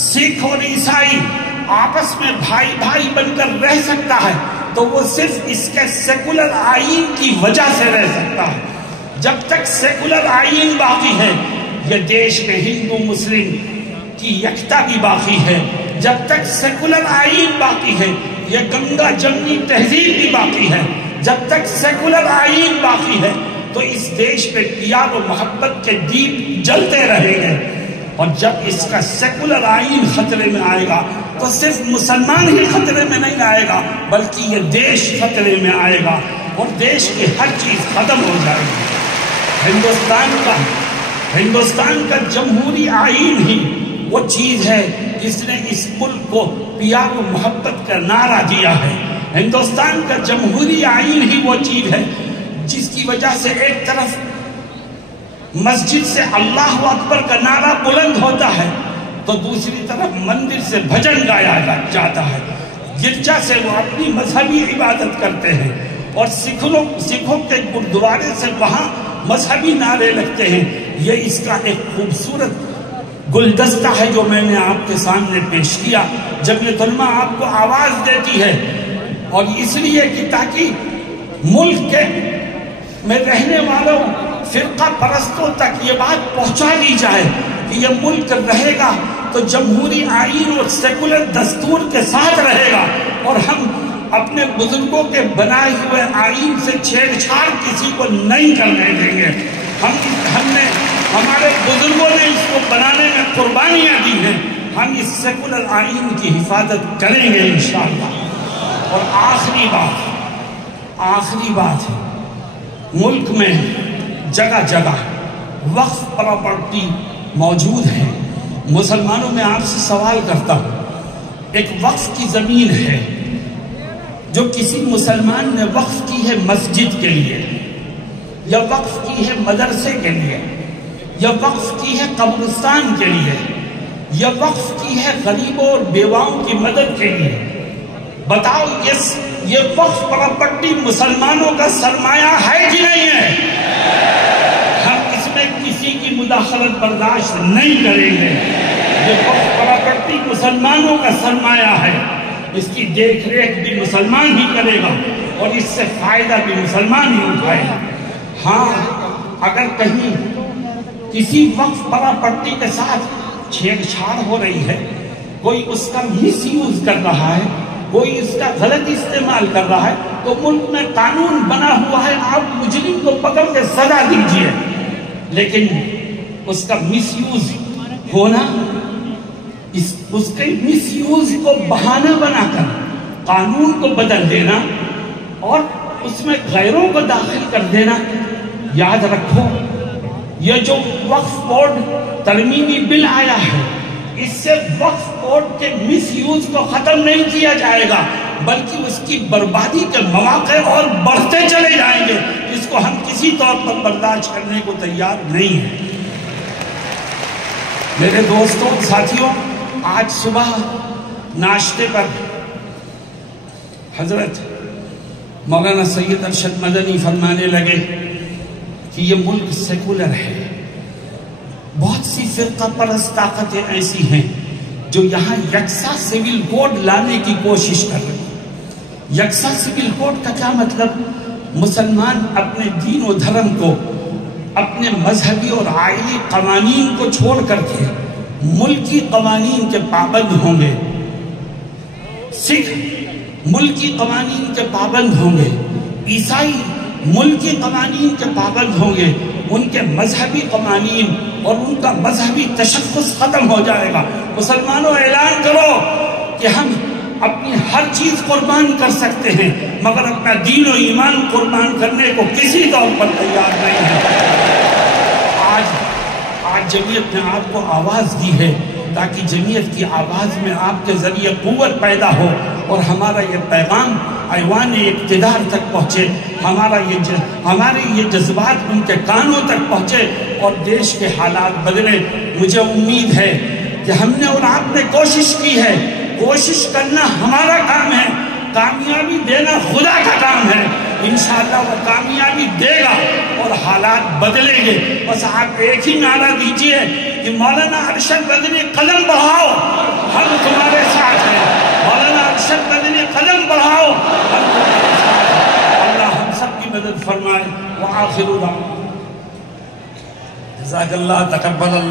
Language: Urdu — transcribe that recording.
سکھ اور عیسائی آپس میں بھائی بھائی بن کر رہ سکتا ہے تو وہ صرف اس کے سیکولر آئین کی وجہ سے رہ سکتا ہے۔ جب تک سیکولر آئین باقی ہے یہ دیش میں ہندو مسلم کی یکتا بھی باقی ہے۔ جب تک سیکولر آئین باقی ہے یہ گنگا جمنی تہذیب بھی باقی ہے۔ جب تک سیکولر آئین باقی ہے تو اس دیش میں پیار و محبت کے دیپ جلتے رہیں گے، اور جب اس کا سیکولر آئین خطرے میں آئے گا تو صرف مسلمان ہی خطرے میں نہیں آئے گا بلکہ یہ دیش خطرے میں آئے گا اور دیش کی ہر چیز ختم ہو جائے گی۔ ہندوستان کا جمہوری آئین ہی وہ چیز ہے جس نے اس ملک کو پیار و محبت کا نعرہ دیا ہے۔ ہندوستان کا جمہوری آئین ہی وہ چیز ہے جس کی وجہ سے ایک طرف مسجد سے اللہ اکبر کا نعرہ بلند ہوتا ہے تو دوسری طرف مندر سے بھجن گایا جاتا ہے، گرجا سے وہ اپنی مذہبی عبادت کرتے ہیں، اور سکھوں کے گردوارے سے وہاں مذہبی نعرے لگتے ہیں۔ یہ اس کا ایک خوبصورت گلدستہ ہے جو میں نے آپ کے سامنے پیش کیا۔ جمعیت علماء آپ کو آواز دیتی ہے اور اس لیے کہ تاکہ ملک کے میں رہنے والوں فرقہ پرستوں تک یہ بات پہنچا دی جائے کہ یہ ملک رہے گا تو جمہوری آئین اور سیکولر دستور کے ساتھ رہے گا، اور ہم اپنے بزرگوں کے بنائے ہوئے آئین سے چھیڑ چھاڑ کسی کو نہیں کرنے دیں گے۔ ہمارے بزرگوں نے اس کو بنانے میں قربانیاں دی ہیں، ہم اس سیکولر آئین کی حفاظت کریں گے انشاءاللہ۔ اور آخری بات ہے، ملک میں جگہ جگہ وقف پراپرٹی موجود ہے۔ مسلمانوں میں آپ سے سوال کرتا ہوں، ایک وقف کی زمین ہے جو کسی مسلمان نے وقف کی ہے مسجد کے لیے، یا وقف کی ہے مدرسے کے لیے، یا وقف کی ہے قبرستان کے لیے، یا وقف کی ہے غریبوں اور بیواؤں کی مدد کے لیے، بتاؤ یہ وقف پراپرٹی مسلمانوں کا سرمایہ ہے کہ نہیں ہے؟ ہم اس میں کسی کی مداخلت برداشت نہیں کریں گے۔ یہ وقف پراپرٹی مسلمانوں کا سرمایہ ہے، اس کی دیکھ ریکھ بھی مسلمان ہی کرے گا اور اس سے فائدہ بھی مسلمان ہی اٹھائے گا۔ ہاں، اگر کہیں کسی وقف پراپرٹی کے ساتھ چھیڑ چھاڑ ہو رہی ہے، کوئی اس کا مس یوز کر رہا ہے، کوئی اس کا غلط استعمال کر رہا ہے، تو ملک میں قانون بنا ہوا ہے، آپ مجرم کو پکڑ کے سزا دیجئے، لیکن اس کا مس یوز ہونا، اس کے مس یوز کو بہانہ بنا کر قانون کو بدل دینا اور اس میں غیروں کو داخل کر دینا، یاد رکھو یہ جو وقف بورڈ ترمیمی بل آیا ہے، اس سے وقف بورڈ کے مس یوز کو ختم نہیں کیا جائے گا بلکہ اس کی بربادی کے مواقع اور بڑھتے چلے جائیں گے، جس کو ہم کسی طور پر برداشت کرنے کو تیار نہیں ہیں۔ میرے دوستوں، ساتھیوں، آج صبح ناشتے پر حضرت مولانا سید ارشد مدنی فرمانے لگے کہ یہ ملک سیکولر ہے، بہت سی فرقہ پرست طاقتیں ایسی ہیں جو یہاں یکساں سول کوڈ لانے کی کوشش کر رہے ہیں۔ یکساں سول کوڈ کا کیا مطلب؟ مسلمان اپنے دین و دھرم کو، اپنے مذہبی اور آئینی قوانین کو چھوڑ کر کے ملکی قوانین کے پابند ہوں گے، سکھ ملکی قوانین کے پابند ہوں گے، عیسائی ملکی قوانین کے پابند ہوں گے، ان کے مذہبی قوانین اور ان کا مذہبی تشخص ختم ہو جائے گا۔ مسلمانوں، اعلان کرو کہ ہم اپنی ہر چیز قربان کر سکتے ہیں مگر اپنا دین و ایمان قربان کرنے کو کسی طور پر تیار نہیں ہے۔ آج جمعیت نے آپ کو آواز دی ہے تاکہ جمعیت کی آواز میں آپ کے ذریعے قوت پیدا ہو اور ہمارا یہ پیغام ایوان اقتدار تک پہنچے، ہمارے یہ جذبات ان کے کانوں تک پہنچے اور دیش کے حالات بدلے۔ مجھے امید ہے کہ ہم نے اور آپ نے کوشش کی ہے، کوشش کرنا ہمارا کام ہے، کامیابی دینا خدا کا کام ہے۔ انشاءاللہ وہ کامیابی دے گا اور حالات بدلیں گے۔ بس آپ ایک ہی نعرہ دیجئے کہ مولانا ارشد مدنی قلم بڑھاؤ، فرمائے۔ وآخر دعوانا جزاک اللہ، تقبل اللہ۔